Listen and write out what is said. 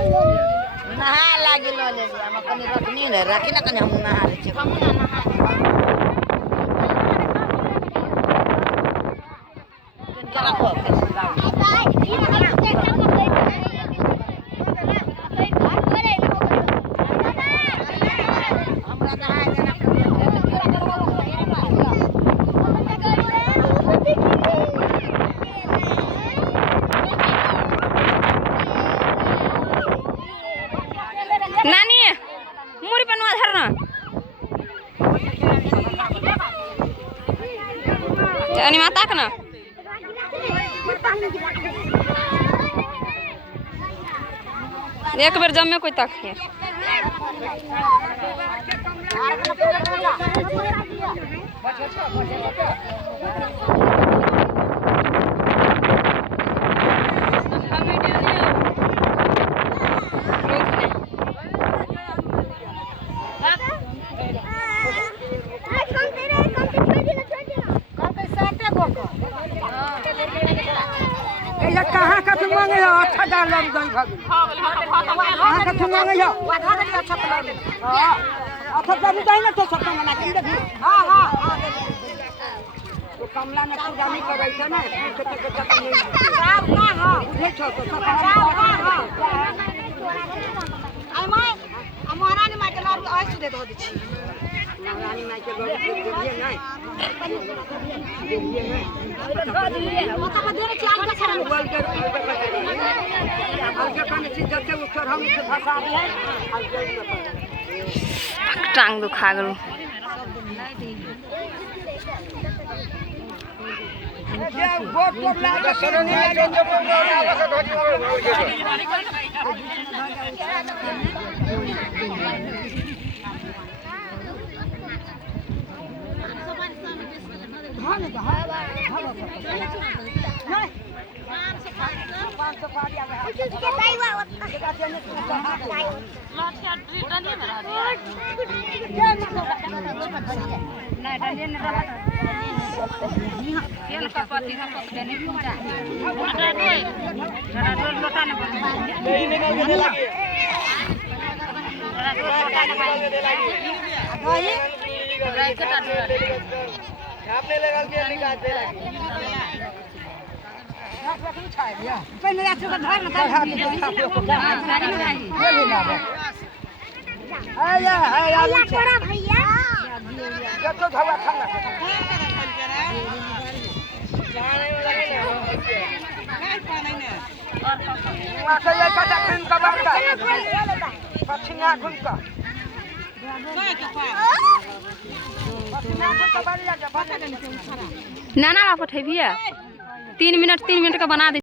नहा लागे लो ले हम कनी रखनी न रखी ना कनी हम नहा ले छी हम ना नहा केना को हमरा नहा देना नानी मुरी पनुआ धरना जानी माता का ना एक बार जमे कोई तक है कहाँ का तुम मांगे हो अच्छा डाल लो दही भाभी कहाँ का तुम मांगे हो अच्छा डाल हां अच्छा डाल दही ना तो सब मना के देखी हां हां तो कमला ने पूजा नहीं करे छै ना के नहीं साहब का हां बुझे छो तो सब हां आई माय महारानी माय के लड़ के आइस दे दो दी छी महारानी माय के लड़ के दिए नहीं दिए नहीं पता का देने चाल का खराब बोल के आज का चीज जते उत्तर हम से भाषा है टांग दुखा गलो वोट वोट लागे सुनो नहीं जो आपने लगा के निकाल दे पहले ऐसे का धर ना आया आया छोरा भैया जब तो धवा खाना जाने वाला नहीं वहां से ये कटा फिन का बात है पछिया गुन का नाना ला पठेबिए 3 मिनट का बना दे।